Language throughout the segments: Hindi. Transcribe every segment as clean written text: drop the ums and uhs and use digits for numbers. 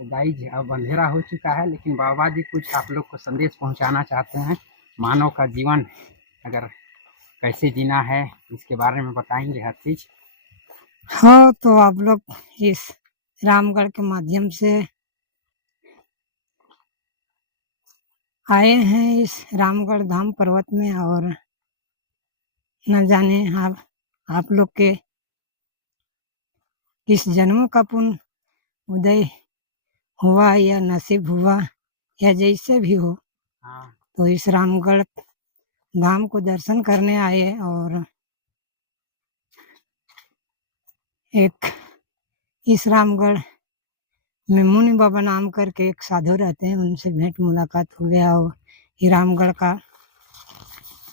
तो गाइज अब अंधेरा हो चुका है, लेकिन बाबा जी कुछ आप लोग को संदेश पहुंचाना चाहते हैं। मानव का जीवन अगर कैसे जीना है इसके बारे में बताएंगे हर चीज। हाँ, तो आप लोग इस रामगढ़ के माध्यम से आए हैं इस रामगढ़ धाम पर्वत में, और न जाने आप लोग के किस जन्मों का पुण्य उदय हुआ या नसीब हुआ या जैसे भी हो, हाँ, तो इस रामगढ़ धाम को दर्शन करने आए। और एक इस रामगढ़ में मुनि बाबा नाम करके एक साधु रहते हैं, उनसे भेंट मुलाकात हो गया और ये रामगढ़ का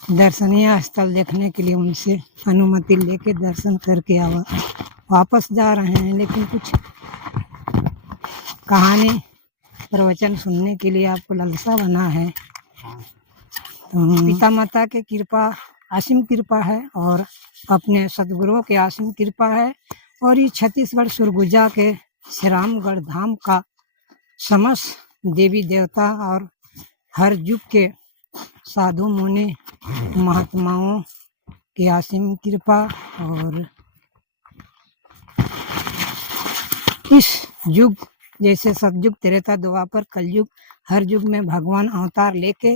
दर्शनीय स्थल देखने के लिए उनसे अनुमति लेके दर्शन करके वापस जा रहे हैं। लेकिन कुछ कहानी प्रवचन सुनने के लिए आपको लालसा बना है। तो पिता माता के कृपा असीम कृपा है और अपने सदगुरुओं के असीम कृपा है, और ये छत्तीसगढ़ सुरगुजा के श्री रामगढ़ धाम का समस्त देवी देवता और हर युग के साधु मुनि महात्माओं की असीम कृपा, और इस युग जैसे सतयुग त्रेता द्वापर कलयुग, हर युग में भगवान अवतार लेके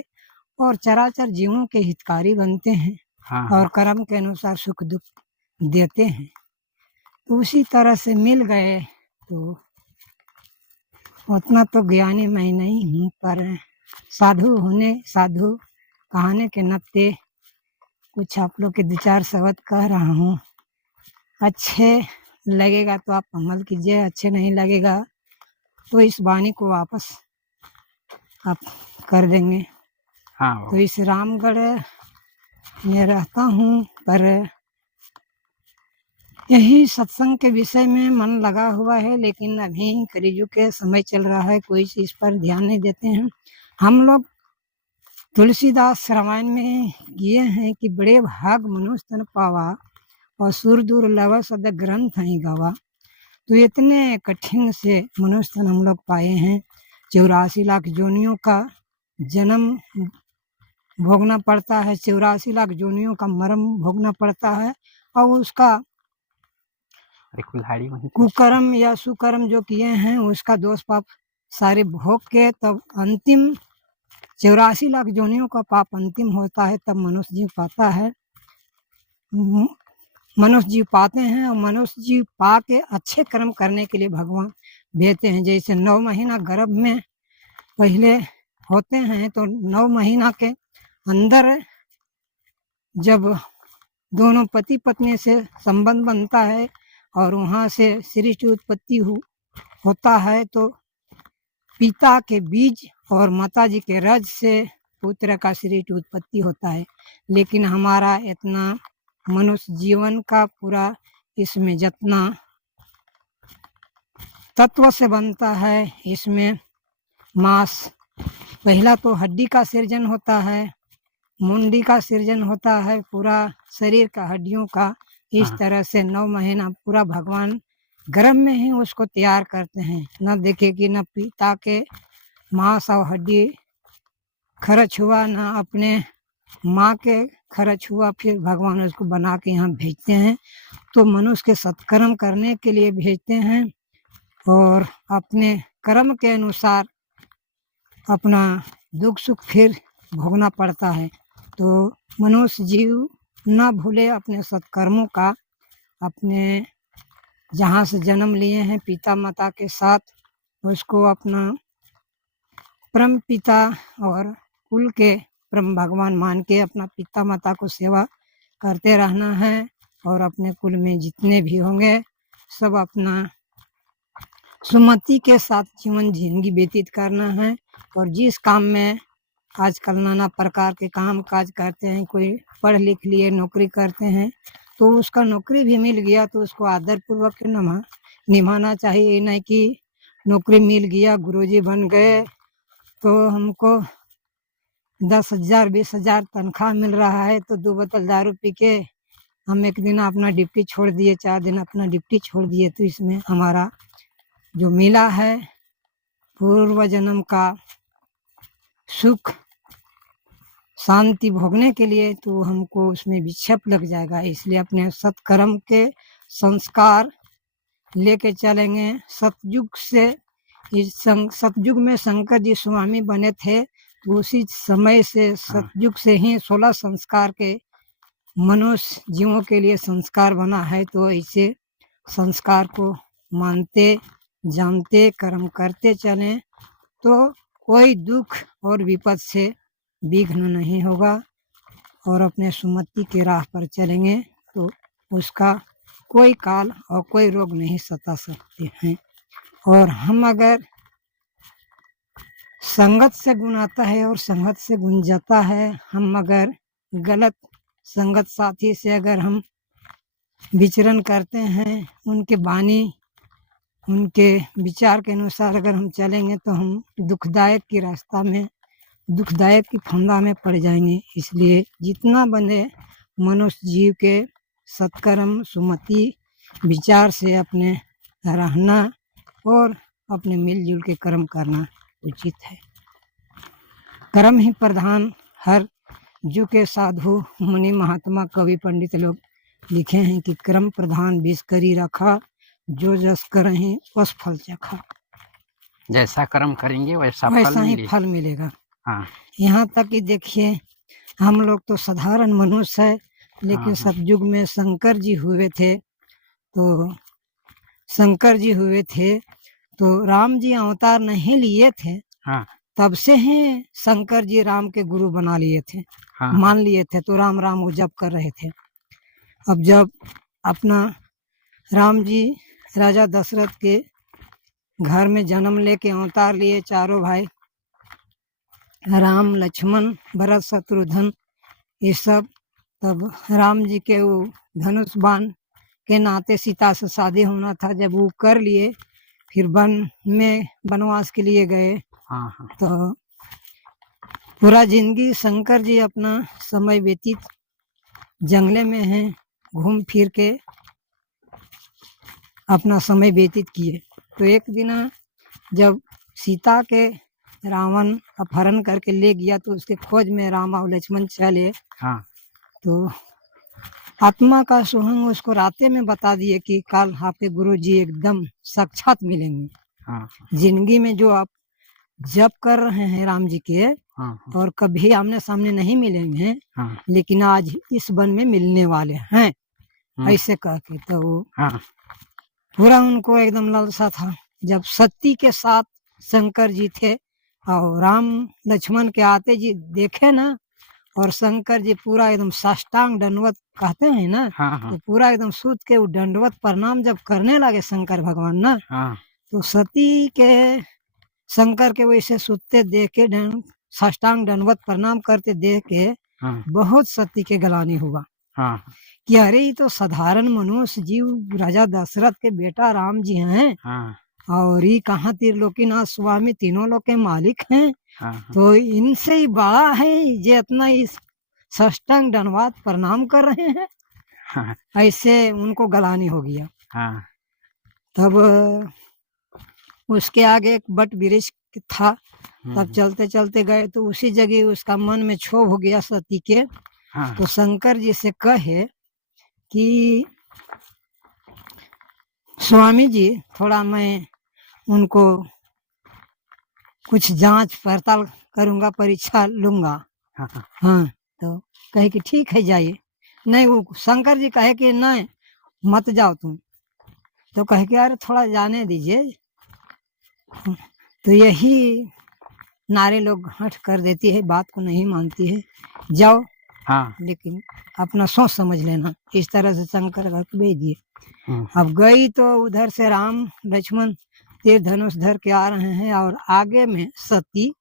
और चराचर जीवों के हितकारी बनते हैं। हाँ, और कर्म के अनुसार सुख दुख देते हैं। तो उसी तरह से मिल गए। तो उतना तो ज्ञानी मैं नहीं हूँ, पर साधु कहाने के नाते कुछ आप लोग के 2-4 शब्द कह रहा हूँ। अच्छे लगेगा तो आप अमल कीजिए, अच्छे नहीं लगेगा तो इस वाणी को वापस आप कर देंगे। हाँ, तो इस रामगढ़ में रहता हूँ, पर यही सत्संग के विषय में मन लगा हुआ है। लेकिन अभी कलियुग के समय चल रहा है, कोई इस पर ध्यान नहीं देते हैं। हम लोग तुलसीदास रामायण में किए हैं कि बड़े भाग मनुष्य तन पावा और सुर दूर लव सद ग्रंथ ही गवा। तो इतने कठिन से मनुष्य तन हम लोग पाए हैं। 84 लाख योनियों का जन्म भोगना पड़ता है, 84 लाख योनियों का मरम भोगना पड़ता है, और उसका कुकर्म या सुकर्म जो किए हैं उसका दोष पाप सारे भोग के तब अंतिम 84 लाख योनियों का पाप अंतिम होता है, तब मनुष्य जीव पाता है। मनुष्य जीव पाते हैं, और मनुष्य जीव पा के अच्छे कर्म करने के लिए भगवान भेजते हैं। जैसे 9 महीना गर्भ में पहले होते हैं, तो 9 महीना के अंदर जब दोनों पति पत्नी से संबंध बनता है और वहाँ से सृष्टि उत्पत्ति होता है, तो पिता के बीज और माता जी के रज से पुत्र का सृष्टि उत्पत्ति होता है। लेकिन हमारा इतना मनुष्य जीवन का पूरा इसमें जितना तत्व से बनता है, इसमें मांस पहला तो हड्डी का सृजन होता है, मुंडी का सृजन होता है, पूरा शरीर का हड्डियों का। इस तरह से 9 महीना पूरा भगवान गर्भ में ही उसको तैयार करते हैं। न देखे कि न पिता के मांस और हड्डी खर्च हुआ, न अपने माँ के खर्च हुआ, फिर भगवान उसको बना के यहाँ भेजते हैं। तो मनुष्य के सत्कर्म करने के लिए भेजते हैं, और अपने कर्म के अनुसार अपना दुख सुख फिर भोगना पड़ता है। तो मनुष्य जीव न भूले अपने सत्कर्मों का, अपने जहाँ से जन्म लिए हैं पिता माता के साथ, उसको अपना परम पिता और कुल के परम भगवान मान के अपना पिता माता को सेवा करते रहना है। और अपने कुल में जितने भी होंगे सब अपना सुमति के साथ जीवन जिंदगी व्यतीत करना है। और जिस काम में आजकल नाना प्रकार के काम काज करते हैं, कोई पढ़ लिख लिए नौकरी करते हैं, तो उसका नौकरी भी मिल गया तो उसको आदर पूर्वक निभाना चाहिए। नहीं कि नौकरी मिल गया, गुरुजी बन गए, तो हमको 10,000 20,000 तनख्वाह मिल रहा है, तो 2 बोतल दारू पी के हम एक दिन अपना ड्यूटी छोड़ दिए, 4 दिन अपना ड्यूटी छोड़ दिए। तो इसमें हमारा जो मिला है पूर्व जन्म का सुख शांति भोगने के लिए तो हमको उसमें विक्षेप लग जाएगा। इसलिए अपने सत्कर्म के संस्कार लेके चलेंगे। सतयुग से सतयुग में शंकर जी स्वामी बने थे, तो उसी समय से सतयुग से ही 16 संस्कार के मनुष्य जीवों के लिए संस्कार बना है। तो ऐसे संस्कार को मानते जानते कर्म करते चलें तो कोई दुख और विपद से विघ्न नहीं होगा और अपने सुमति के राह पर चलेंगे तो उसका कोई काल और कोई रोग नहीं सता सकते हैं। और हम अगर संगत से गुण आता है और संगत से गुण जाता है, हम अगर गलत संगत साथी से अगर हम विचरण करते हैं, उनके वाणी उनके विचार के अनुसार अगर हम चलेंगे तो हम दुखदायक की रास्ता में दुखदायक की फंदा में पड़ जाएंगे। इसलिए जितना बने मनुष्य जीव के सत्कर्म सुमति विचार से अपने रहना और अपने मिलजुल के कर्म करना उचित है। कर्म ही प्रधान हर युग के साधु मुनि महात्मा कवि पंडित लोग लिखे हैं कि कर्म प्रधान बीज करी रखा, जो जस करहि वस फल चखा। जैसा कर्म करेंगे वैसा ही फल मिलेगा। हाँ। यहाँ तक कि देखिए हम लोग तो साधारण मनुष्य है, लेकिन सतयुग में शंकर जी हुए थे। तो शंकर जी हुए थे तो राम जी अवतार नहीं लिए थे। हाँ। तब से ही शंकर जी राम के गुरु बना लिए थे। हाँ। मान लिए थे तो राम राम वो जप कर रहे थे। अब जब अपना राम जी राजा दशरथ के घर में जन्म लेके अवतार लिए, चारों भाई राम लक्ष्मण भरत शत्रुघ्न ये सब, तब राम जी के वो धनुष बाण के नाते सीता से शादी होना था। जब वो कर लिए फिर वन में वनवास के लिए गए। तो पूरा जिंदगी शंकर जी अपना समय व्यतीत जंगले में हैं, घूम फिर के अपना समय व्यतीत किए। तो एक दिन जब सीता के रावण अपहरण करके ले गया तो उसके खोज में राम और लक्ष्मण चले। तो आत्मा का सुहंग उसको राते में बता दिए कि कल आपके गुरु जी एकदम साक्षात मिलेंगे। जिंदगी में जो आप जप कर रहे हैं राम जी के और कभी आमने सामने नहीं मिलेंगे, लेकिन आज इस वन में मिलने वाले हैं, ऐसे कह के। तो पूरा उनको एकदम लालसा था। जब सती के साथ शंकर जी थे और राम लक्ष्मण के आते जी देखे ना, और शंकर जी पूरा एकदम साष्टांग दंडवत कहते हैं ना, तो पूरा एकदम सूत के वो दंडवत प्रणाम जब करने लगे शंकर भगवान ना, तो सती के शंकर के वैसे सूते देख के साष्टांग दंडवत प्रणाम करते देख के बहुत सती के गलानी हुआ कि अरे ये तो साधारण मनुष्य जीव राजा दशरथ के बेटा राम जी हैं। और ये कहाँ त्रिलोकीनाथ स्वामी तीनों लोग के मालिक हैं। तो इनसे ही बड़ा है जे इतना इस साष्टांग दंडवत प्रणाम कर रहे हैं। ऐसे उनको गलानी हो गया। तब उसके आगे एक बट वृक्ष था। तब चलते चलते गए तो उसी जगह उसका मन में क्षोभ हो गया सती के। तो शंकर जी से कहे कि स्वामी जी थोड़ा मैं उनको कुछ जांच पड़ताल करूंगा, परीक्षा लूंगा। हाँ। तो कहे कि ठीक है जाइए। नहीं, वो शंकर जी कहे कि नहीं मत जाओ तुम। तो कहे कि अरे थोड़ा जाने दीजिए। तो यही नारे लोग हट कर देती है, बात को नहीं मानती है। जाओ, लेकिन अपना सोच समझ लेना। इस तरह से शंकर घर को भेज दिए। अब गई तो उधर से राम लक्ष्मण तीर धनुष धर के आ रहे हैं और आगे में सती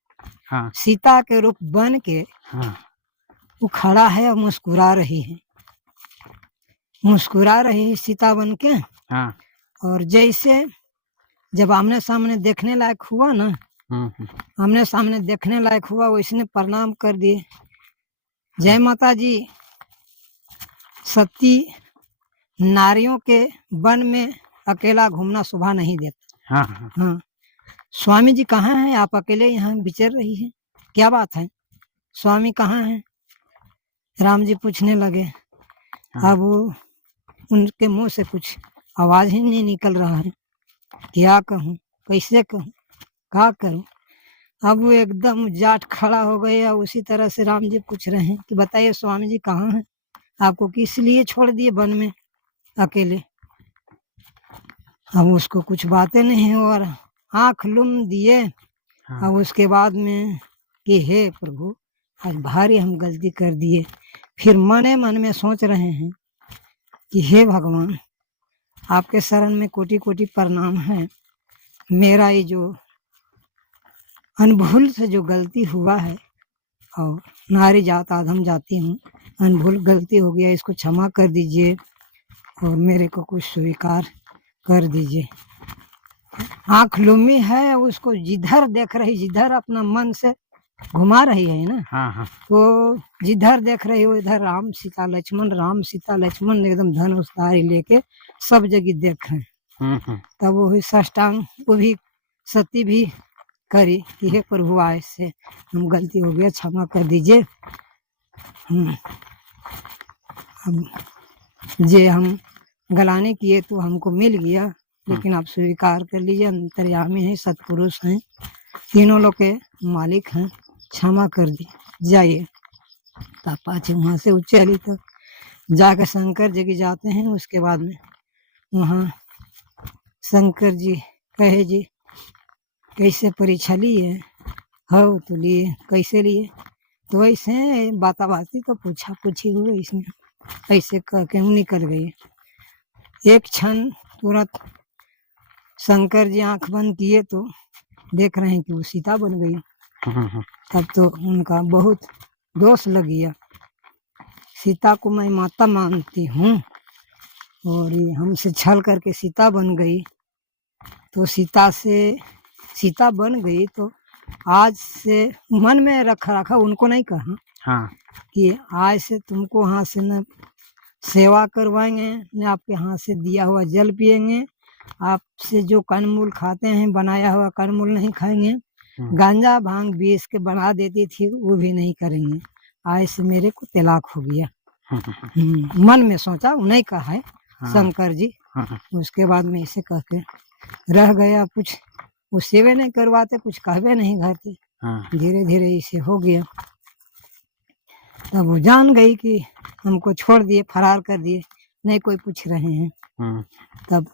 सीता के रूप बन के वो खड़ा है और मुस्कुरा रही है। मुस्कुरा रही है सीता बन के। और जैसे जब आमने सामने देखने लायक हुआ ना, आमने सामने देखने लायक हुआ, वैसने प्रणाम कर दिए। जय माता जी। सती नारियों के वन में अकेला घूमना शोभा नहीं देता। हाँ। स्वामी जी कहाँ हैं? आप अकेले यहाँ विचर रही हैं, क्या बात है? स्वामी कहाँ हैं? राम जी पूछने लगे। हाँ। अब वो उनके मुंह से कुछ आवाज ही नहीं निकल रहा है, क्या कहूँ, कैसे कहूँ, क्या करूँ। अब वो एकदम जाट खड़ा हो गए और उसी तरह से राम जी पूछ रहे हैं कि बताइए स्वामी जी कहाँ हैं? आपको किस लिए छोड़ दिए वन में अकेले? अब उसको कुछ बातें नहीं और आंख लुम दिए। हाँ। अब उसके बाद में कि हे प्रभु, आज भारी हम गलती कर दिए। फिर मने मन में सोच रहे हैं कि हे भगवान, आपके शरण में कोटि कोटि प्रणाम है। मेरा ये जो अनभूल से जो गलती हुआ है, और नारी जात आधम जाती हूँ, अनभूल गलती हो गया, इसको क्षमा कर दीजिए और मेरे को कुछ स्वीकार कर दीजिए। आंख लुमी है, उसको जिधर देख रही, जिधर अपना मन से घुमा रही है ना, हाँ। हाँ। तो जिधर देख रही हो इधर राम सीता लक्ष्मण, राम सीता लक्ष्मण एकदम धनुषधारी लेके सब जगह देख रहे हैं। तब वो भी साष्टांग, वो भी सती भी करी कि हे प्रभु, आज से हम गलती हो गया, क्षमा कर दीजिए। हम जे हम गलाने किए तो हमको मिल गया, लेकिन आप स्वीकार कर लीजिए, अंतर्यामी हैं, सतपुरुष हैं, तीनों लोग के मालिक हैं, क्षमा कर दी जाइए। तब पाछे वहाँ से चली तो जाकर शंकर जी की जाते हैं। उसके बाद में वहाँ शंकर जी कहे जी कैसे परीक्षा लिए? हो तो लिए, कैसे लिए? तो वैसे बाता बाती तो पूछा पूछी हुई, इसमें ऐसे कह के निकल गई। एक क्षण तुरंत शंकर जी आंख बंद किए तो देख रहे हैं कि वो सीता बन गई। तब तो उनका बहुत दोष लग गया। सीता को मैं माता मानती हूँ और ये हमसे छल करके सीता बन गई, तो सीता बन गई तो आज से मन में रखा उनको नहीं कहा हाँ। कि आज से तुमको हाथ से न सेवा करवाएंगे, न आपके हाथ से दिया हुआ जल पिएंगे, आपसे जो कंदमूल खाते हैं बनाया हुआ कंदमूल नहीं खाएंगे, गांजा भांग बीस के बना देती थी वो भी नहीं करेंगे। आज से मेरे को तलाक हो गया। मन में सोचा, नहीं कहा है शंकर जी। उसके बाद में ऐसे कह के रह गया। कुछ वो सेवे नहीं करवाते, कुछ कहवे नहीं करते। धीरे धीरे इसे हो गया। तब वो जान गई कि हमको छोड़ दिए, फरार कर दिए, नहीं कोई पूछ रहे हैं। तब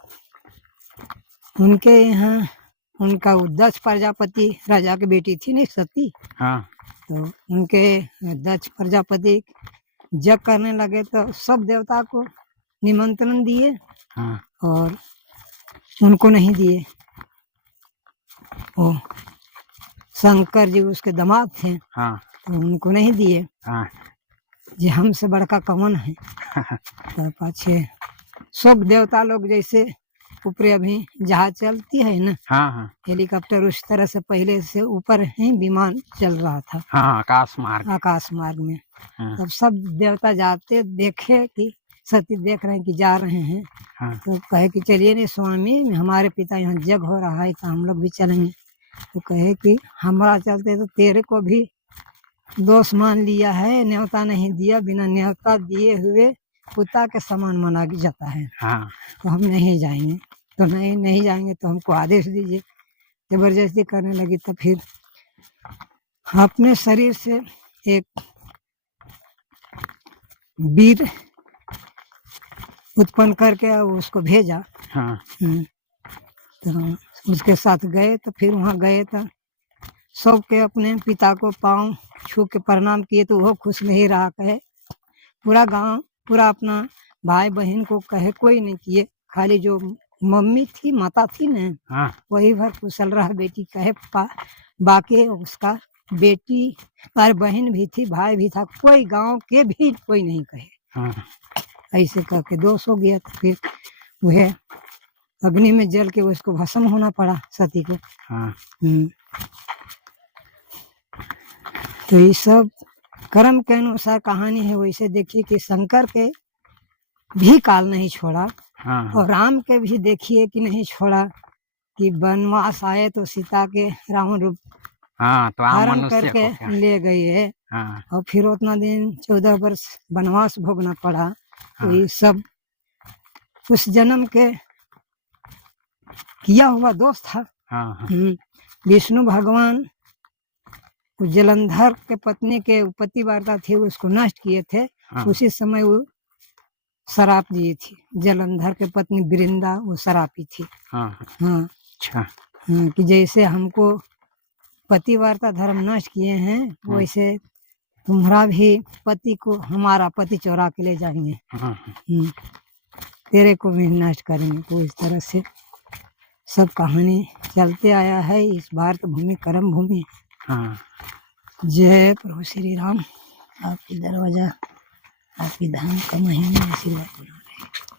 उनके यहाँ उनका दक्ष प्रजापति राजा की बेटी थी नहीं सती, तो उनके दक्ष प्रजापति जग करने लगे तो सब देवता को निमंत्रण दिए और उनको नहीं दिए। वो शंकर जी उसके दामाद थे, तो उनको नहीं दिए। जी हमसे बड़का कौन है? तो पाछे सब देवता लोग जैसे ऊपर अभी जहाज चलती है ना, हेलीकॉप्टर, उस तरह से पहले से ऊपर ही विमान चल रहा था, आकाश मार्ग में। तब सब देवता जाते देखे कि सती देख रहे हैं कि जा रहे हैं, तो कहे कि चलिए नहीं स्वामी, हमारे पिता यहाँ जग हो रहा है तो हम लोग भी चलेंगे। तो कहे कि हमारा चलते तो तेरे को भी दोष मान लिया है, न्योता नहीं दिया, बिना न्योता दिए हुए कुत्ता के समान मना जाता है, तो हम नहीं जाएंगे। तो नहीं जाएंगे तो हमको आदेश दीजिए। जबरदस्ती करने लगी। तो फिर अपने शरीर से एक वीर उत्पन्न करके उसको भेजा। तो उसके साथ गए। तो फिर वहाँ गए तो सबके अपने पिता को पाँव छू के प्रणाम किए, तो वो खुश नहीं रहा। कहे पूरा गांव, पूरा अपना भाई बहन को कहे कोई नहीं किए, खाली जो मम्मी थी, माता थी ना, वही भर कुशल रहा। बेटी कहे बाकी उसका बेटी और बहन भी थी, भाई भी था, कोई गांव के भी कोई नहीं कहे। ऐसे करके दोष हो गया। तो फिर वह अग्नि में जल के उसको भस्म होना पड़ा सती को। तो ये सब कर्म के अनुसार कहानी है। वैसे देखिए कि शंकर के भी काल नहीं छोड़ा और राम के भी देखिए कि नहीं छोड़ा। कि वनवास आए तो सीता के रावण रूप हाँ, तो आम हरण मनुष्य करके को क्या? ले गई है। हाँ और फिर उतना दिन 14 वर्ष वनवास भोगना पड़ा। तो हाँ ये सब उस जन्म के किया हुआ दोष था। हाँ हाँ विष्णु भगवान उस जलंधर के पत्नी के पतिव्रता थी, उसको नष्ट किए थे। हाँ उसी समय वो शराप दिए थी। जलंधर के पत्नी वृंदा वो शरापी थी। हाँ हाँ अच्छा हाँ, कि जैसे हमको पतिव्रता धर्म नष्ट किए हैं, वैसे तुम्हारा भी पति को हमारा पति चोरा के ले जाएंगे। हाँ तेरे को भी नष्ट करेंगे। तो इस तरह से सब कहानी चलते आया है। इस भारत भूमि कर्म भूमि। हाँ जय प्रभु श्री राम। आपकी दरवाजा आपकी धाम का महीना आशीर्वाद बना रहे।